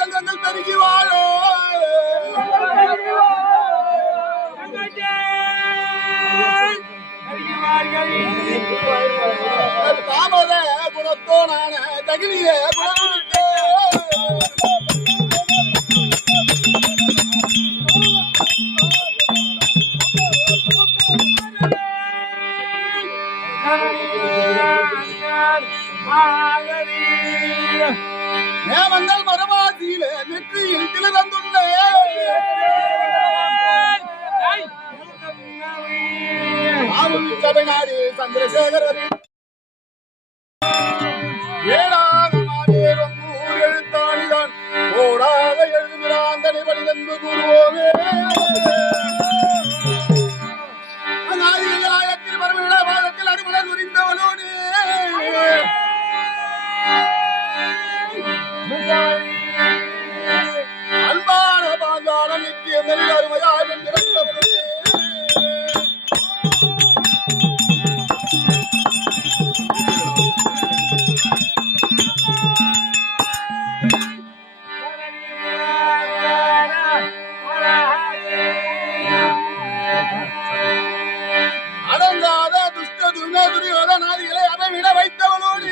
சங்கங்கள் பெருகி வாழோ தாமத குணத்தோனான தகிலிய குணத்தோ நேமங்கள் மரவாசியில நெற்றியில் திலதந்துள்ள தமிழ்நாடு சந்திரசேகரரின் ஏழாகமாதேவம்பூர் எழுத்தாணிதான் ஓடாக எழுதுகிறான் தனிவழி நன்பு கூறுவோமே அநாதிகளாயத்தில் வரவிழ பாதத்தில் அடிமலர் உரிந்தவனோடு அன்பான பாங்கான நித்திய நெல் அருமையாய் வென்றிருந்தவனே அடங்காத துஷ்ட துரியோத நாதிகளை அமைவிட வைத்தவனோடு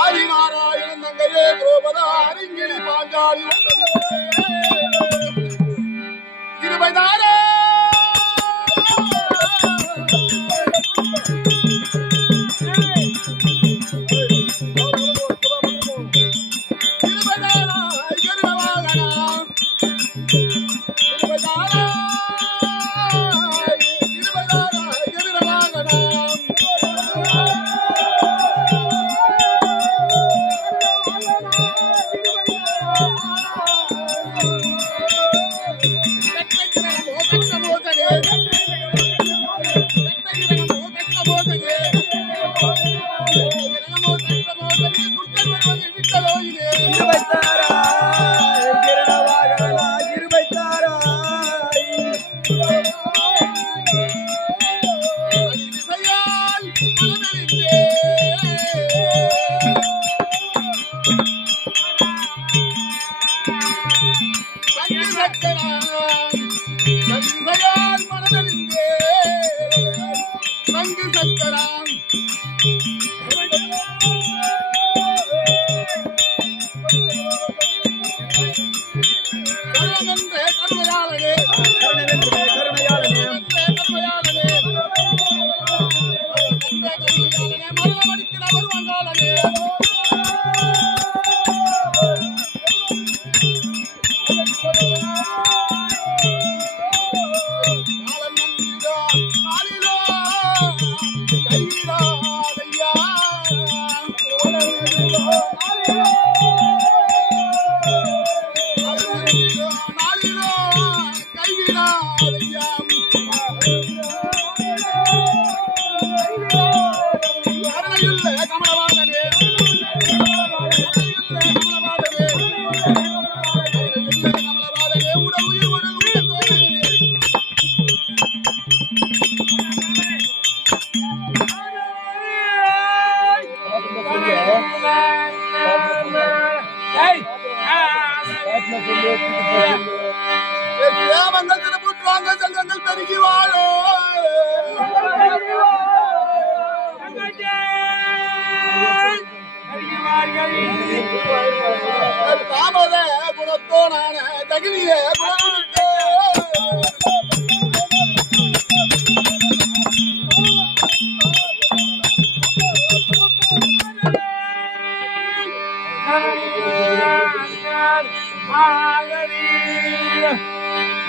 ஆதிநாராயணன் தங்கையே துரோபதா அறிஞிலி பாஞ்சாலி இருபதாரே கைவிடாதையா சேமங்கள் திருப்புற்றாங்க செல்வங்கள் பெருகி வாழும் தாமத குணத்தோனான தகிலிய குணத்தை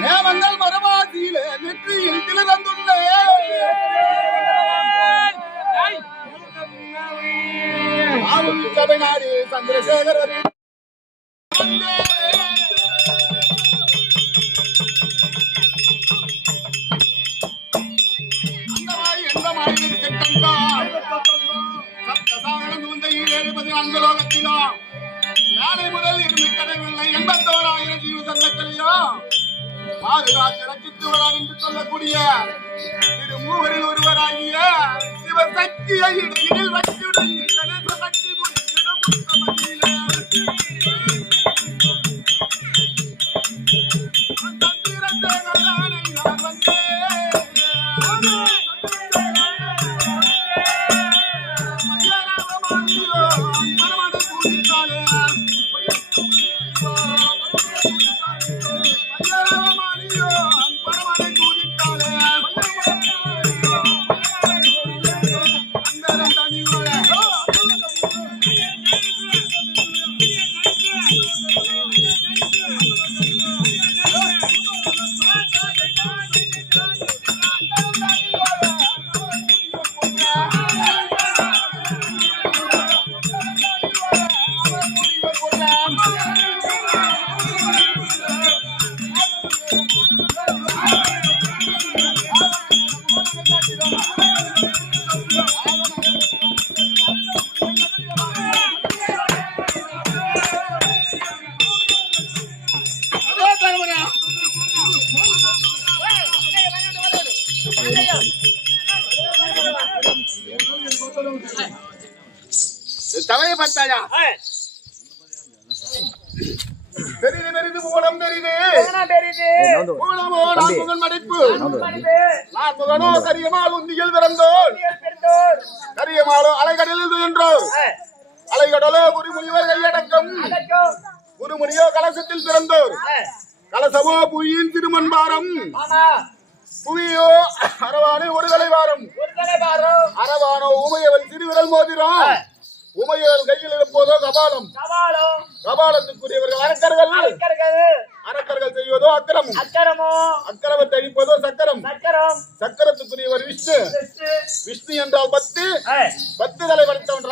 நேமங்கள் மரவாதியில நெற்றியில் திலதந்துள்ள சபைநாடு சந்திரசேகர் நாளை முதல் இருமிக்கடைகளை 81,000 ஜீவ சங்கங்களையும் பாதுகாத்து ரச்சித்து வரார் என்று சொல்லக்கூடிய திரு மூவரில் ஒருவராகிய சிவசக்தியை இடையில் வச்சுடைய கணேச சக்தி முடித்திடும் உத்தமதியிலே சந்திரசேகரனை நான் வந்தேன் தவையை பார்த்தாயா தெரியுது தெரியுது மூலம் தெரியுது மூலமோ நான்முகன் மடிப்பு நான்முகனோ கரியமால் உந்தியில் பிறந்தோர் கரியமாலோ அலைகடலில் துயின்றோர் அலைகடலோ குருமுனிவர் கையடக்கம் குருமுனியோ கலசத்தில் பிறந்தோர் கலசமோ புவியின் திருமண்பாரம் புவியோ அரவானோ ஒரு தலைவாரம் அரவானோ ஊமையவள் திருவிரல் மோதிரம் உமையவள் கையில் இருப்பதோ கபாலம் கபாலத்துக்குரியவர்கள் அரக்கர்கள் செய்வதோ அக்கரம் அக்கரமத்தை அழிப்பதோ சக்கரம் சக்கரத்துக்குரியவர் விஷ்ணு என்றால் 10 தலை படைத்தவன்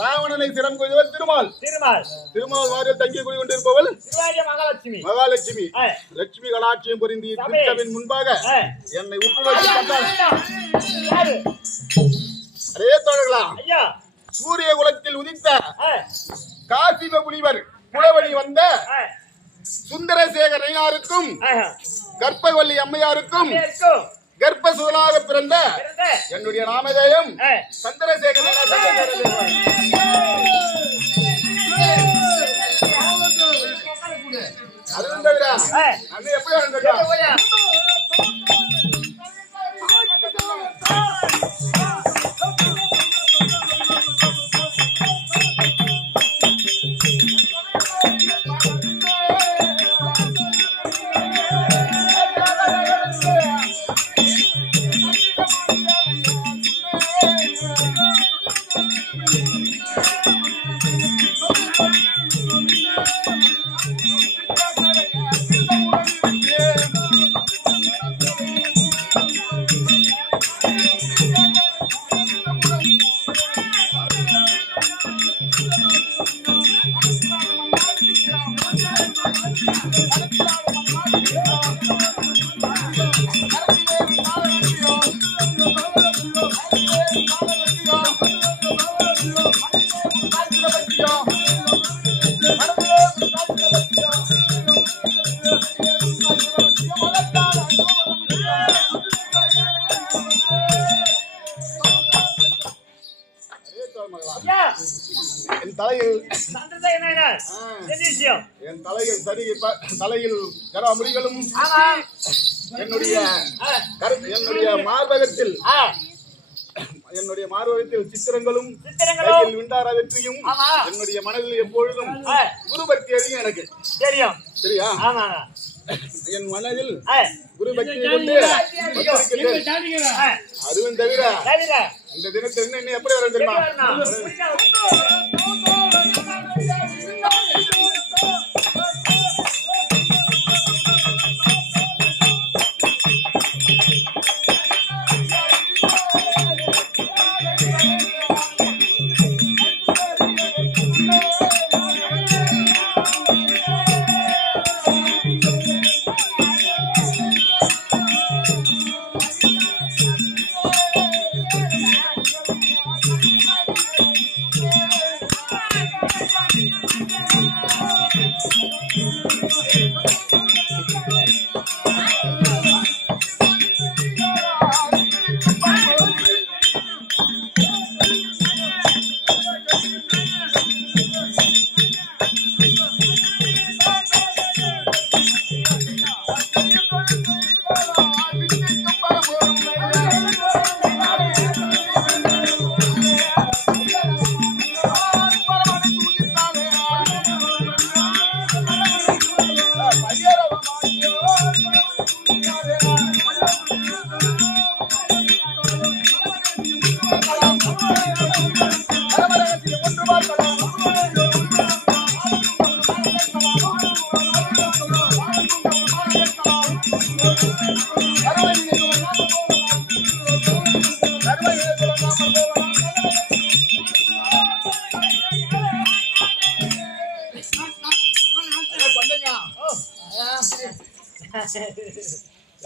ராவணனை சிரம் கொய்தவர் திருமால் வாரில் தங்கி குடி கொண்டிருப்பவள் மகாலட்சுமி லட்சுமி கலாட்சியம் பொருந்தி திருச்சபையின் முன்பாக என்னை உற்று வைத்தார். அதே தோழர்களா, சூரிய குலத்தில் உதித்த காசிம முனிவர் புலவழி வந்த சுந்தரசேகர் ஐயனாருக்கும் கற்பவல்லி அம்மையாருக்கும் கர்ப்பசூலாக பிறந்த என்னுடைய நாமதேயம் சந்திரசேகர். அது தவிர அண்ணன் எப்படி என் தலையில் தலையில் கராமுடிகளும் என்னுடைய மார்பகத்தில் சித்திரங்களும் கையில் விண்டார வெற்றியும் என்னுடைய மனதில் எப்பொழுதும் குருபக்தி அதிகம் எனக்கு தெரியும். சரியா? என் மனதில் குருபக்தி கொண்டு அதுவும் தவிர இந்த தினத்தில் என்ன எப்படி வரும் தெரியுமா?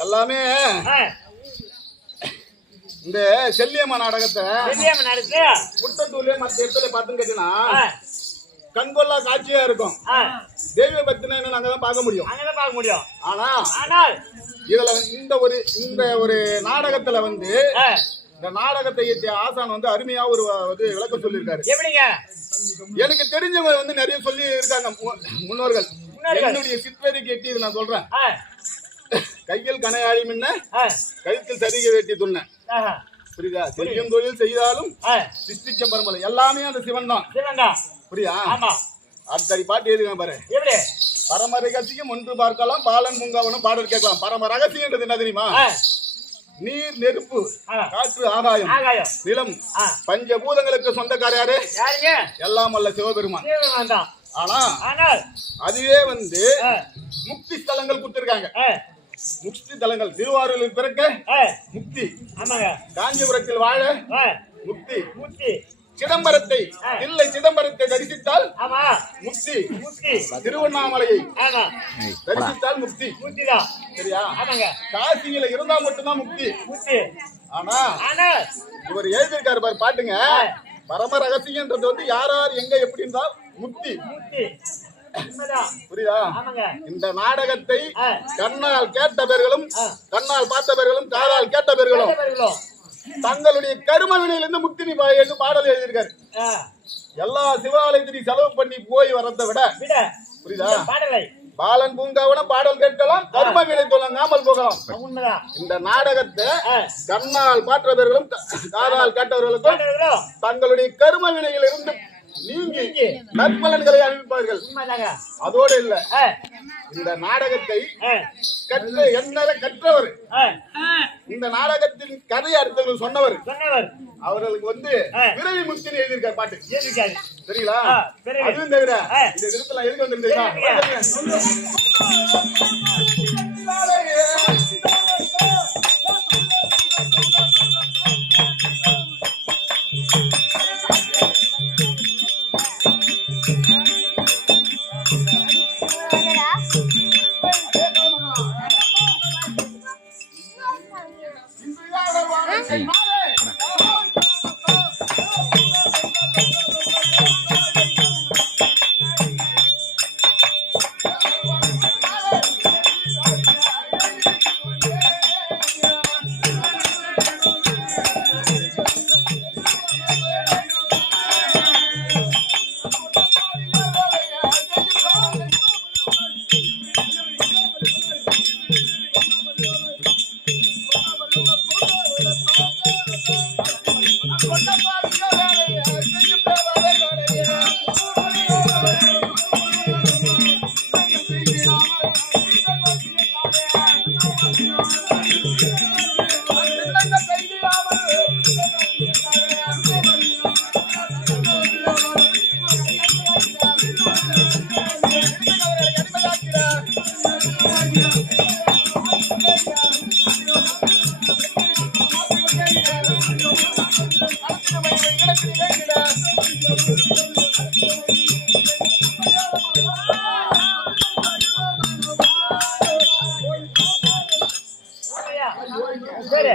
எல்லாமே இந்த செல்லியம்மா நாடகத்தை முட்டத்தூர்ல மற்ற இடத்துல பார்த்துன்னு கேட்டீங்கன்னா கண்கொள்ளா காட்சியா இருக்கும். தெய்வ பக்தினா என்ன அங்கதான் பார்க்க முடியும். ஆனா இதுல இந்த ஒரு நாடகத்துல இந்த நாடகத்தை ஆசான் அருமையா ஒரு விளக்கம் சொல்லியிருக்காரு. எனக்கு தெரிஞ்சவங்க நிறைய சொல்லி இருக்காங்க முன்னோர்கள். என்னுடைய சிற்றறி கேட்டு நான் சொல்றேன். கையில் கனையாளி முன்ன கழுத்தில் சரிகை வெட்டி துண்ண. புரியுதா? செய்யும் தொழில் செய்தாலும் சிருஷ்டிச்ச பரம்பரை எல்லாமே அந்த சிவன் தான். புரியா? அடுத்த பாட்டு எழுதுங்க பாரு. பரம ரகசியம் ஒன்று பார்க்கலாம், பாலன் பூங்காவனும் பாடல் கேட்கலாம். பரம ரகசியம்ன்றது என்ன தெரியுமா? நீர், நெருப்பு, காற்று, ஆகாயம், நிலம், பஞ்சபூதங்களுக்கு சொந்தக்கார யாரு? எல்லாம் அல்ல சிவபெருமான். ஆனா அதுவே முக்தி ஸ்தலங்கள் கொடுத்திருக்காங்க. முக்தி தலங்கள் திருவாரூரில் பிறக்க முக்தி, காஞ்சிபுரத்தில் வாழ முக்தி, சிதம்பரத்தை இல்லை சிதம்பரத்தை தரிசித்தால் முக்தி, திருவண்ணாமலையை தரிசித்தால் முக்தி. சரியா? காசியில இருந்தா மட்டும்தான் முக்தி. ஆனா இவர் எழுதியிருக்காரு பாரு பாட்டுங்க. பரம ரகசியன்றது யார் யார் எங்க எப்படி இருந்தால் முக்தி. புரியுதா? இந்த நாடகத்தை கண்ணால் கேட்டவர்களும் கண்ணால் பார்த்தவர்களும் காலால் கேட்டவர்களும் தங்களுடைய கரும வினையிலிருந்து முக்தி என்று பாடல் எழுதியிருக்காரு. எல்லா சிவாலயத்திலையும் செலவு பண்ணி போய் வரதை விட புரியுதா? பாலன் பூங்காவன பாடல் கேட்கலாம், கர்ம வினை சொல்லாமல் போகலாம். இந்த நாடகத்தை கண்ணால் பார்த்தவர்களும் காலால் கேட்டவர்களுக்கும் தங்களுடைய கரும வினையிலிருந்து நீங்கி நற்பலன்களை அனுப்பிப்பார்கள். அதோடு இல்ல, இந்த நாடகத்தை கற்றவர், இந்த நாடகத்தின் கதையை அடுத்தவர்கள் சொன்னவர், அவர்களுக்கு பிறவி முக்தின்னு எழுதியிருக்காரு பாட்டு. சரிங்களா? அதுவும் தவிர இந்த விதத்துல எதுக்கு வந்திருந்தீங்களா? சரி